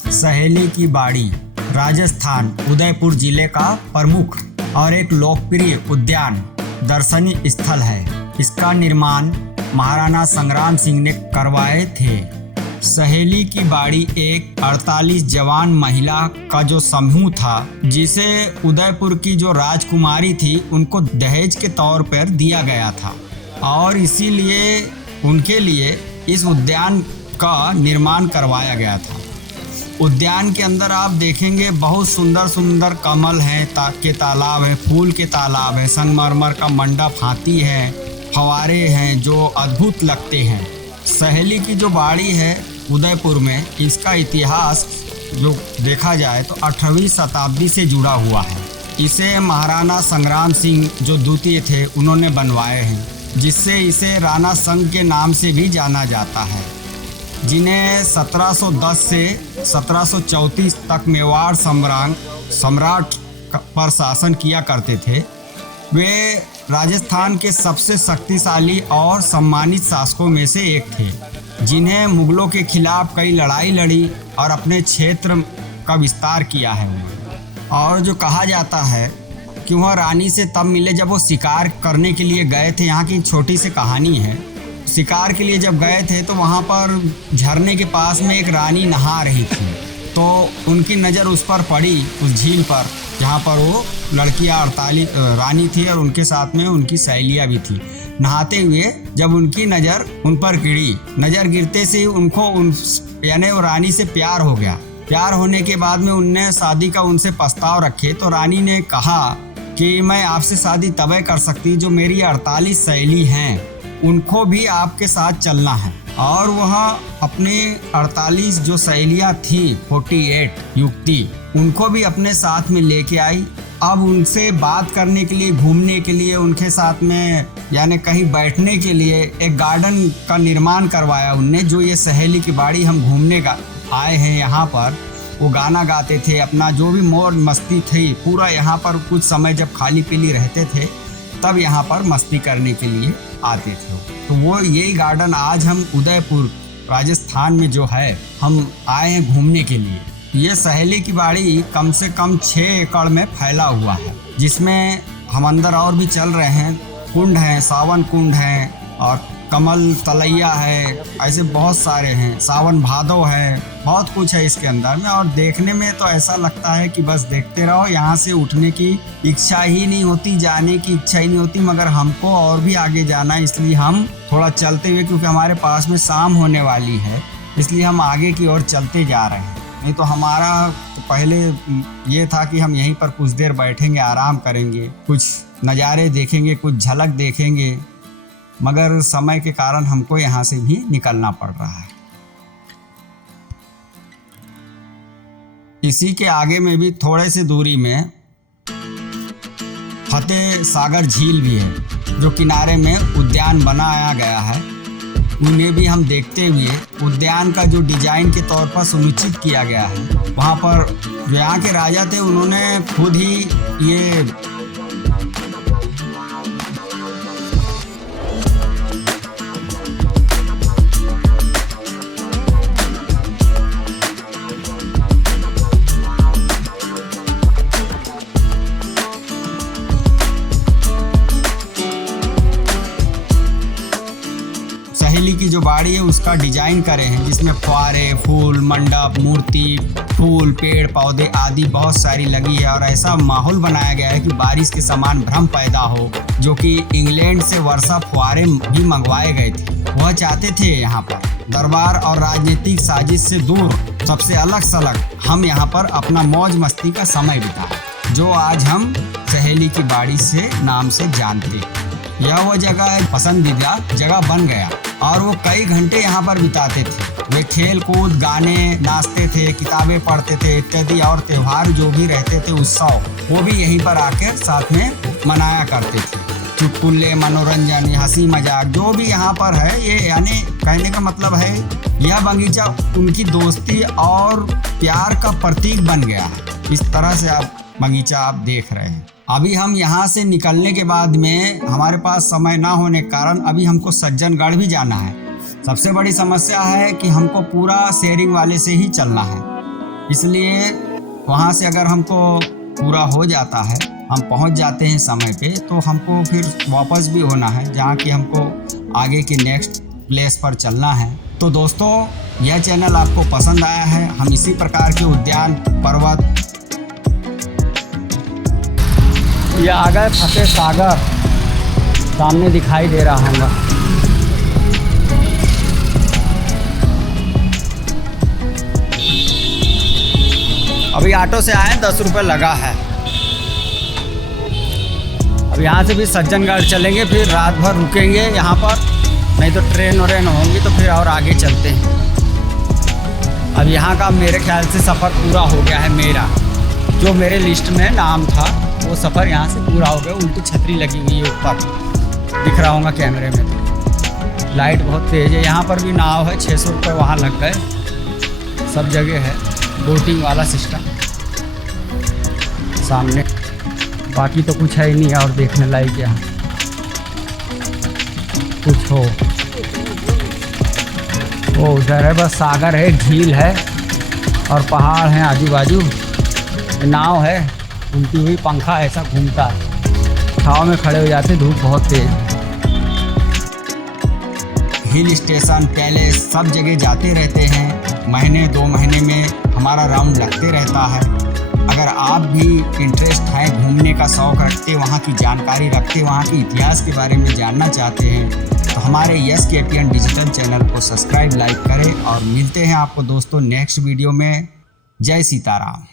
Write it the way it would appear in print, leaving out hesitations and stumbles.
सहेली की बाड़ी राजस्थान उदयपुर जिले का प्रमुख और एक लोकप्रिय उद्यान दर्शनीय स्थल है। इसका निर्माण महाराणा संग्राम सिंह ने करवाए थे। सहेली की बाड़ी एक 48 जवान महिला का जो समूह था, जिसे उदयपुर की जो राजकुमारी थी उनको दहेज के तौर पर दिया गया था और इसीलिए उनके लिए इस उद्यान का निर्माण करवाया गया था। उद्यान के अंदर आप देखेंगे बहुत सुंदर सुंदर कमल हैं, के तालाब है, फूल के तालाब है, संगमरमर का मंडप, हाथी है, फवारे हैं जो अद्भुत लगते हैं। सहेली की जो बाड़ी है उदयपुर में, इसका इतिहास जो देखा जाए तो 18वीं शताब्दी से जुड़ा हुआ है। इसे महाराणा संग्राम सिंह जो द्वितीय थे उन्होंने बनवाए हैं, जिससे इसे राणा संघ के नाम से भी जाना जाता है, जिन्हें 1710 से 1734 तक मेवाड़ सम्राट पर शासन किया करते थे। वे राजस्थान के सबसे शक्तिशाली और सम्मानित शासकों में से एक थे, जिन्हें मुगलों के खिलाफ कई लड़ाई लड़ी और अपने क्षेत्र का विस्तार किया है। और जो कहा जाता है कि वह रानी से तब मिले जब वो शिकार करने के लिए गए थे। यहाँ की छोटी सी कहानी है। शिकार के लिए जब गए थे तो वहाँ पर झरने के पास में एक रानी नहा रही थी, तो उनकी नज़र उस पर पड़ी, उस झील पर, जहाँ पर वो लड़कियाँ 48 रानी थी और उनके साथ में उनकी सहेलियाँ भी थी। नहाते हुए जब उनकी नज़र उन पर गिरी, नज़र गिरते से उनको यानी वो रानी से प्यार हो गया। प्यार होने के बाद में उनने शादी का उनसे प्रस्ताव रखे, तो रानी ने कहा कि मैं आपसे शादी तभी कर सकती जो मेरी 48 सहेली हैं, उनको भी आपके साथ चलना है। और वह अपने 48 जो सहेलियाँ थी, 48 युवती, उनको भी अपने साथ में लेके आई। अब उनसे बात करने के लिए, घूमने के लिए, उनके साथ में यानी कहीं बैठने के लिए एक गार्डन का निर्माण करवाया उनने। जो ये सहेली की बाड़ी हम घूमने का आए हैं यहाँ पर, वो गाना गाते थे, अपना जो भी मौज मस्ती थी पूरा यहाँ पर। कुछ समय जब खाली पीली रहते थे तब यहाँ पर मस्ती करने के लिए आते थे। तो वो यही गार्डन आज हम उदयपुर राजस्थान में जो है हम आए हैं घूमने के लिए। ये सहेली की बाड़ी कम से कम 6 एकड़ में फैला हुआ है, जिसमें हम अंदर और भी चल रहे हैं। कुंड हैं, सावन कुंड हैं और कमल तलैया है, ऐसे बहुत सारे हैं, सावन भादो है, बहुत कुछ है इसके अंदर में। और देखने में तो ऐसा लगता है कि बस देखते रहो, यहाँ से उठने की इच्छा ही नहीं होती, जाने की इच्छा ही नहीं होती। मगर हमको और भी आगे जाना है, इसलिए हम थोड़ा चलते हुए, क्योंकि हमारे पास में शाम होने वाली है, इसलिए हम आगे की ओर चलते जा रहे हैं। नहीं तो हमारा तो पहले ये था कि हम यहीं पर कुछ देर बैठेंगे, आराम करेंगे, कुछ नज़ारे देखेंगे, कुछ झलक देखेंगे, मगर समय के कारण हमको यहाँ से भी निकलना पड़ रहा है। इसी के आगे में भी थोड़े से दूरी में फतेह सागर झील भी है, जो किनारे में उद्यान बनाया गया है। उन्हें भी हम देखते हुए उद्यान का जो डिजाइन के तौर पर सुनिश्चित किया गया है, वहाँ पर जो यहाँ के राजा थे उन्होंने खुद ही ये सहेली की जो बाड़ी है उसका डिजाइन करे हैं, जिसमें फुहारे, फूल, मंडप, मूर्ति, फूल, पेड़ पौधे आदि बहुत सारी लगी है। और ऐसा माहौल बनाया गया है कि बारिश के समान भ्रम पैदा हो, जो कि इंग्लैंड से वर्षा फुहारे भी मंगवाए गए थे। वह चाहते थे यहाँ पर दरबार और राजनीतिक साजिश से दूर, सबसे अलग सलग हम यहाँ पर अपना मौज मस्ती का समय बिताएं, जो आज हम सहेली की बाड़ी से नाम से जानते हैं। यह वो जगह है, पसंदीदा जगह बन गया और वो कई घंटे यहाँ पर बिताते थे। वे खेल कूद, गाने, नाचते थे, किताबें पढ़ते थे इत्यादि, और त्यौहार जो भी रहते थे, उत्सव, वो भी यहीं पर आकर साथ में मनाया करते थे। चुटकुल्ले, मनोरंजन, हंसी मजाक जो भी यहाँ पर है, ये यानी कहने का मतलब है यह बगीचा उनकी दोस्ती और प्यार का प्रतीक बन गया है। इस तरह से आप बगीचा आप देख रहे हैं। अभी हम यहाँ से निकलने के बाद में हमारे पास समय ना होने के कारण अभी हमको सज्जनगढ़ भी जाना है। सबसे बड़ी समस्या है कि हमको पूरा शेयरिंग वाले से ही चलना है, इसलिए वहाँ से अगर हमको पूरा हो जाता है, हम पहुँच जाते हैं समय पे, तो हमको फिर वापस भी होना है जहाँ कि हमको आगे की नेक्स्ट प्लेस पर चलना है। तो दोस्तों, यह चैनल आपको पसंद आया है, हम इसी प्रकार के उद्यान, पर्वत, ये आ गए फतेह सागर, सामने दिखाई दे रहा होगा। अभी ऑटो से आए, 10 रुपये लगा है। अब यहाँ से भी सज्जनगढ़ चलेंगे, फिर रात भर रुकेंगे यहाँ पर, नहीं तो ट्रेन होंगी तो फिर और आगे चलते हैं। अब यहाँ का मेरे ख्याल से सफ़र पूरा हो गया है मेरा, जो मेरे लिस्ट में नाम था वो सफ़र यहाँ से पूरा हो गया। उल्टी छतरी लगी हुई है ऊपर, दिख रहा होगा कैमरे में, तो लाइट बहुत तेज़ है। यहाँ पर भी नाव है, 600 रुपये वहाँ लग गए। सब जगह है बोटिंग वाला सिस्टम सामने, बाकी तो कुछ है ही नहीं और देखने लायक यहाँ कुछ हो। वो उधर है बस सागर है, झील है और पहाड़ हैं आजू बाजू। नाव है उल्टी हुई, पंखा ऐसा घूमता है, छाँव में खड़े हो जाते, धूप बहुत तेज। हिल स्टेशन, पैलेस, सब जगह जाते रहते हैं, महीने 2 महीने में हमारा राउंड लगते रहता है। अगर आप भी इंटरेस्ट है, घूमने का शौक़ रखते, वहाँ की जानकारी रखते, वहाँ के इतिहास के बारे में जानना चाहते हैं, तो हमारे YesKTN डिजिटल चैनल को सब्सक्राइब, लाइक करें। और मिलते हैं आपको दोस्तों नेक्स्ट वीडियो में। जय सीताराम।